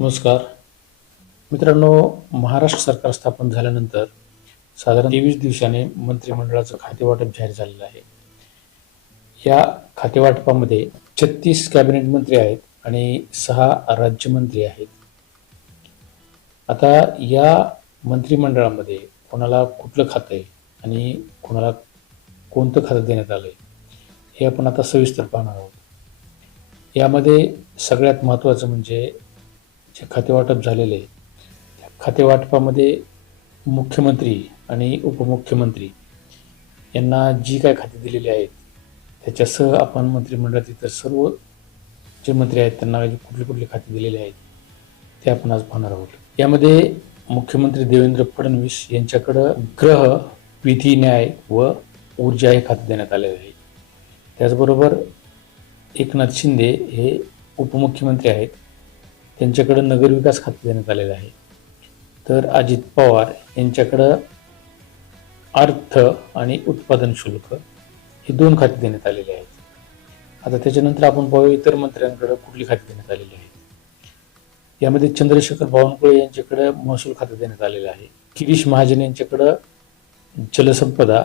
नमस्कार. मित्रांनो महाराष्ट्र सरकार स्थापन झाल्यानंतर साधारण तेवीस दिवसाने मंत्रिमंडळाचं खातेवाटप जाहीर झालेलं आहे. या खातेवाटपामध्ये छत्तीस कॅबिनेट मंत्री आहेत आणि सहा राज्यमंत्री आहेत. आता या मंत्रिमंडळामध्ये कोणाला कुठलं खातं आहे आणि कोणाला कोणतं खातं देण्यात आलं आहे हे आपण आता सविस्तर पाहणार आहोत. यामध्ये सगळ्यात महत्त्वाचं म्हणजे जे खातेवाटप झालेले आहे त्या खातेवाटपामध्ये मुख्यमंत्री आणि उपमुख्यमंत्री यांना जी काय खाती दिलेली आहेत त्याच्यासह आपण मंत्रिमंडळात इतर सर्व जे मंत्री आहेत त्यांना कुठली कुठली खाती दिलेली आहेत ते आपण आज पाहणार आहोत. यामध्ये मुख्यमंत्री देवेंद्र फडणवीस यांच्याकडं ग्रह विधी न्याय व ऊर्जा हे खाते देण्यात आलेले आहे. त्याचबरोबर एकनाथ शिंदे हे उपमुख्यमंत्री आहेत. त्यांच्याकडं नगरविकास खातं देण्यात आलेलं आहे. तर अजित पवार यांच्याकडं अर्थ आणि उत्पादन शुल्क ही दोन खाती देण्यात आलेली आहेत. आता त्याच्यानंतर आपण पाहूया इतर मंत्र्यांकडे कुठली खाती देण्यात आलेली आहेत. यामध्ये चंद्रशेखर बावनकुळे यांच्याकडे महसूल खातं देण्यात आलेलं आहे. गिरीश महाजन यांच्याकडं जलसंपदा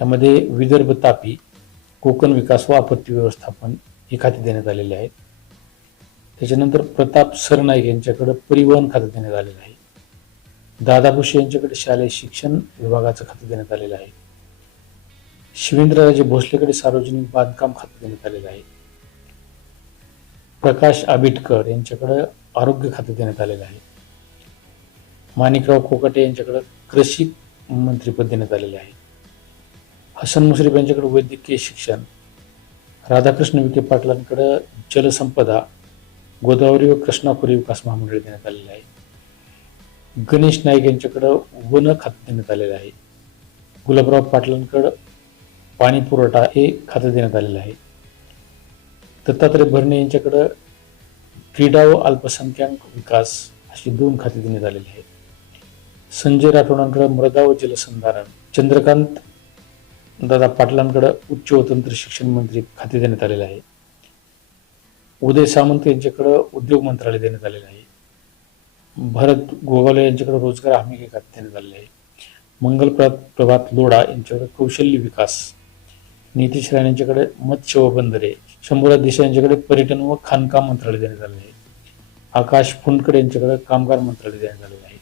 यामध्ये विदर्भ तापी कोकण विकास व आपत्ती व्यवस्थापन ही खाती देण्यात आलेली आहेत. त्याच्यानंतर प्रताप सरनाईक यांच्याकडे परिवहन खातं देण्यात आलेलं आहे. दादा भुसे यांच्याकडे शालेय शिक्षण विभागाचं खातं देण्यात आलेलं आहे. शिवेंद्रराजे भोसलेकडे सार्वजनिक बांधकाम खातं देण्यात आलेलं आहे. प्रकाश आबिटकर यांच्याकडे आरोग्य खातं देण्यात आलेलं आहे. माणिकराव कोकाटे यांच्याकडे कृषी मंत्रीपद देण्यात आलेले आहे. हसन मुश्रीफ यांच्याकडे वैद्यकीय शिक्षण. राधाकृष्ण विखे पाटलांकडे जलसंपदा गोदावरी व कृष्णा विकास महामंडळ देण्यात आलेलं आहे. गणेश नाईक यांच्याकडं वन खातं देण्यात आलेलं आहे. गुलाबराव पाटलांकडं पाणी पुरवठा हे खातं देण्यात आलेलं आहे. दत्तात्रय भरणे यांच्याकडं क्रीडा व अल्पसंख्याक विकास अशी दोन खाती देण्यात आलेली आहेत. संजय राठोडांकडे मृदा व जलसंधारण चंद्रकांत दादा पाटलांकडे उच्च व तंत्र शिक्षण मंत्री खाते देण्यात आलेलं आहे. उदय सामंत यांच्याकडं उद्योग मंत्रालय देण्यात आलेलं आहे. भरत गोगावले यांच्याकडे रोजगार हमी हे खाते देण्यात आलेले आहे. मंगल प्रभात लोढा यांच्याकडे कौशल्य विकास. नितीश राणे यांच्याकडे मत्स्य व बंदरे. शंभूराज देसाई यांच्याकडे पर्यटन व खाणकाम मंत्रालय देण्यात आलेलं आहे. आकाश फुंडकडे यांच्याकडे कामगार मंत्रालय देण्यात आलेलं आहे.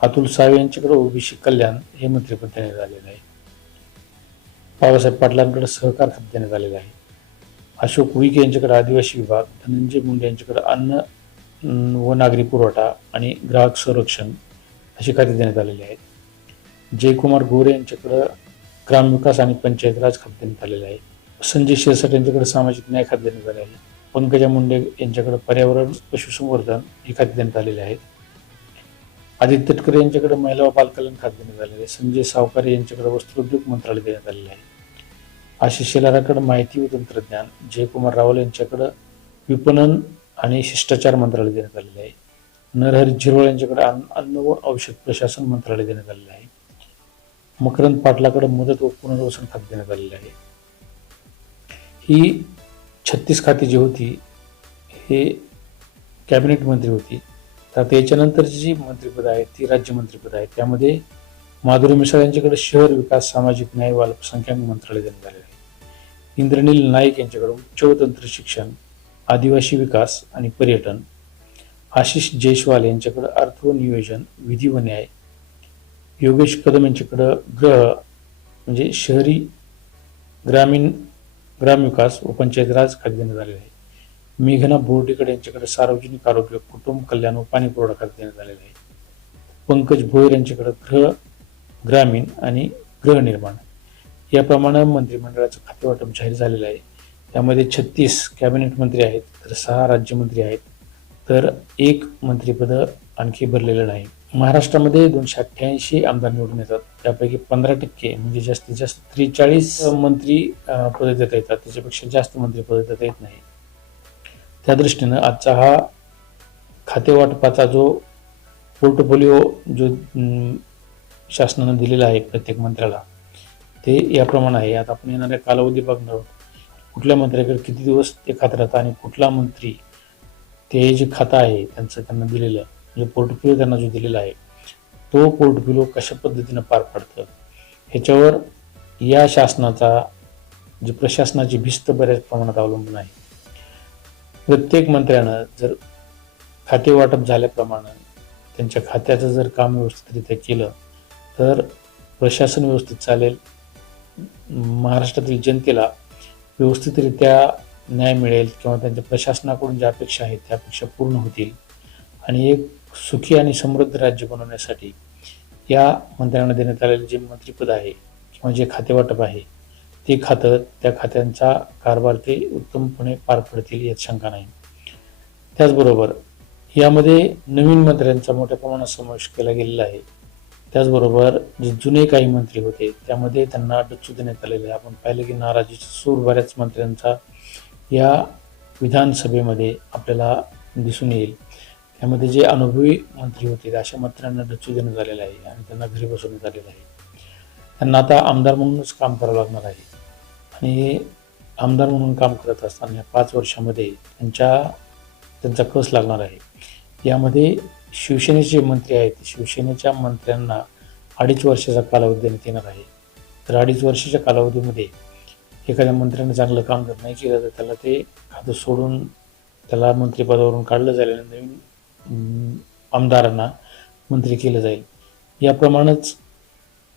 अतुल सावे यांच्याकडे ओबीसी कल्याण हे मंत्रिपद देण्यात आलेलं आहे. बाबासाहेब पाटलांकडे सहकार खाते देण्यात आलेलं आहे. अशोक उईके यांच्याकडे आदिवासी विभाग धनंजय मुंडे यांच्याकडे अन्न व नागरी पुरवठा आणि ग्राहक संरक्षण अशी खाती देण्यात आलेली आहेत. जयकुमार गोरे यांच्याकडे ग्रामविकास आणि पंचायत राज खाते देण्यात आलेले आहे. संजय शिरसाट यांच्याकडे सामाजिक न्याय खाते देण्यात आले आहे. पंकजा मुंडे यांच्याकडे पर्यावरण पशुसंवर्धन हे खाते देण्यात आलेले आहेत. आदित्य तटकरे यांच्याकडे महिला व बालकल्याण खाते देण्यात आलेले आहे. संजय सावकारे यांच्याकडे वस्त्रोद्योग मंत्रालय देण्यात आलेले आहे. आशिष शेलाराकडे माहिती व तंत्रज्ञान जयकुमार रावल यांच्याकडे विपणन आणि शिष्टाचार मंत्रालय देण्यात आलेले आहे. नरहरी झिरोळ यांच्याकडे अन्न व औषध प्रशासन मंत्रालय देण्यात आलेलं आहे. मकरंद पाटलाकडे मदत व पुनर्वसन खाते देण्यात आलेले आहे. ही छत्तीस खाती जी होती हे कॅबिनेट मंत्री होती. तर त्याच्यानंतरची जी मंत्रिपद आहेत ती राज्य मंत्रिपद आहेत त्यामध्ये माधुरी मिसाळ यांच्याकडे शहर विकास सामाजिक न्याय व अल्पसंख्याक मंत्रालय देण्यात आलेलं आहे. इंद्रनील नाईक यांच्याकडे उच्च व तंत्र शिक्षण आदिवासी विकास आणि पर्यटन आशिष जयस्वाल यांच्याकडे अर्थ व नियोजन विधी व न्याय योगेश कदम यांच्याकडं ग्रह म्हणजे शहरी ग्रामीण ग्रामविकास व पंचायत राज खाते देण्यात आलेले आहे. मेघना बोर्डीकडे यांच्याकडे सार्वजनिक आरोग्य कुटुंब कल्याण व पाणी पुरवठा खाते देण्यात आलेला आहे. पंकज भोयर यांच्याकडे ग्रह ग्रामीण आणि गृहनिर्माण याप्रमाणे मंत्रिमंडळाचं खातेवाटप जाहीर झालेलं आहे. त्यामध्ये छत्तीस कॅबिनेट मंत्री आहेत तर सहा राज्यमंत्री आहेत. तर एक मंत्रिपद आणखी भरलेलं नाही. महाराष्ट्रामध्ये दोनशे अठ्ठ्याऐंशी आमदार निवडून येतात. त्यापैकी पंधरा टक्के म्हणजे जास्तीत जास्त त्रेचाळीस मंत्री पद देता येतात. त्याच्यापेक्षा जास्त मंत्री पद देता येत नाही. त्या दृष्टीनं आजचा हा खातेवाटपाचा जो पोर्टफोलिओ जो शासनानं दिलेला आहे प्रत्येक मंत्र्याला ते याप्रमाणे आहे. आता आपण येणाऱ्या कालावधी बघणार. आहोत कुठल्या मंत्र्याकडे किती दिवस ते खात राहतं आणि कुठला मंत्री ते जे खातं आहे त्यांचं त्यांना दिलेलं म्हणजे पोर्टफोलिओ त्यांना जो दिलेला आहे तो पोर्टफोलिओ कशा पद्धतीनं पार पाडतं? ह्याच्यावर या शासनाचा जी प्रशासनाची भिस्त बऱ्याच प्रमाणात अवलंबून आहे. प्रत्येक मंत्र्यानं जर खाते वाटप झाल्याप्रमाणे त्यांच्या खात्याचं जर काम व्यवस्थितरित्या केलं तर प्रशासन व्यवस्थित चालेल महाराष्ट्रातील जनतेला व्यवस्थितरित्या न्याय मिळेल किंवा त्यांच्या प्रशासनाकडून ज्या अपेक्षा आहेत त्या अपेक्षा पूर्ण होतील. आणि एक सुखी आणि समृद्ध राज्य बनवण्यासाठी या मंत्र्यांना देण्यात आलेले जे मंत्रिपद आहे किंवा जे खातेवाटप आहे ते खातं त्या खात्यांचा कारभार ते उत्तमपणे पार पडतील यात शंका नाही. त्याचबरोबर यामध्ये नवीन मंत्र्यांचा मोठ्या प्रमाणात समावेश केला गेलेला आहे. त्याचबरोबर जे जुने काही मंत्री होते त्यामध्ये त्यांना डच्चू देण्यात आलेले आहे. आपण पाहिलं की नाराजीचा सूर बऱ्याच मंत्र्यांचा या विधानसभेमध्ये आपल्याला दिसून येईल. त्यामध्ये जे अनुभवी मंत्री होते अशा मंत्र्यांना डच्चू देण्यात आलेलं आहे आणि त्यांना घरी बसवण्यात आलेलं आहे. त्यांना आता आमदार म्हणूनच काम करावं लागणार आहे. आणि आमदार म्हणून काम करत असताना या पाच वर्षामध्ये त्यांच्या त्यांचा कस लागणार आहे? यामध्ये शिवसेनेचे मंत्री आहेत शिवसेनेच्या मंत्र्यांना अडीच वर्षाचा कालावधी देण्यात येणार आहे. तर अडीच वर्षाच्या कालावधीमध्ये एखाद्या मंत्र्याने चांगलं काम जर नाही केलं तर त्याला ते खातं सोडून त्याला मंत्रिपदावरून काढलं जाईल आणि नवीन आमदारांना मंत्री केलं जाईल. याप्रमाणेच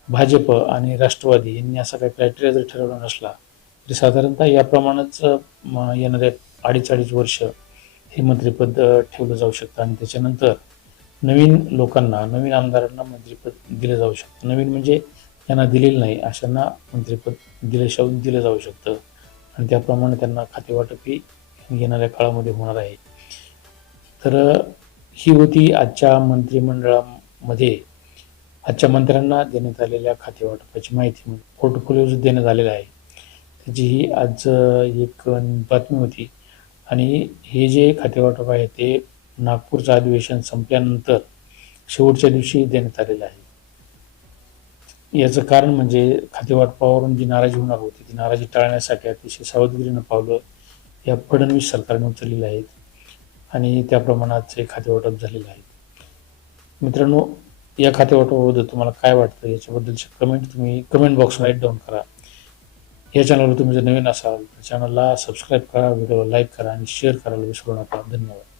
भाजप आणि राष्ट्रवादी यांनी असा काही क्रायटेरिया जर ठरवला नसला तरी साधारणतः याप्रमाणेच म, येणाऱ्या अडीच अडीच वर्ष हे मंत्रिपद ठेवलं जाऊ शकतं. आणि त्याच्यानंतर नवीन लोकांना नवीन आमदारांना मंत्रिपद दिलं जाऊ शकतं. नवीन म्हणजे त्यांना दिलेलं नाही अशांना मंत्रिपद दिल्याशिवाय दिलं जाऊ शकतं. आणि त्याप्रमाणे त्यांना खातेवाटपही येणाऱ्या काळामध्ये होणार आहे. तर ही होती आजच्या मंत्रिमंडळामध्ये आजच्या मंत्र्यांना देण्यात आलेल्या खातेवाटपाची माहिती पोर्टफोलिओ जो देण्यात आलेला आहे त्याची ही आज एक बातमी होती. आणि हे जे खातेवाटप आहे ते नागपूरचं अधिवेशन संपल्यानंतर शेवटच्या दिवशी देण्यात आलेलं आहे. याचं कारण म्हणजे खातेवाटपावरून जी नाराजी होणार होती ती नाराजी टाळण्यासाठी अतिशय सावधगिरीनं पावलं या फडणवीस सरकारने उचललेली आहेत आणि त्या प्रमाणात खातेवाटप झालेलं आहे. मित्रांनो या खातेवाटपाबद्दल तुम्हाला काय वाटतं? याच्याबद्दलचे कमेंट तुम्ही कमेंट बॉक्स राईट डाऊन करा. या चॅनलवर तुम्ही जर नवीन असाल तर चॅनलला सबस्क्राईब करा व्हिडिओला लाईक करा आणि शेअर करायला विसरू नका. धन्यवाद.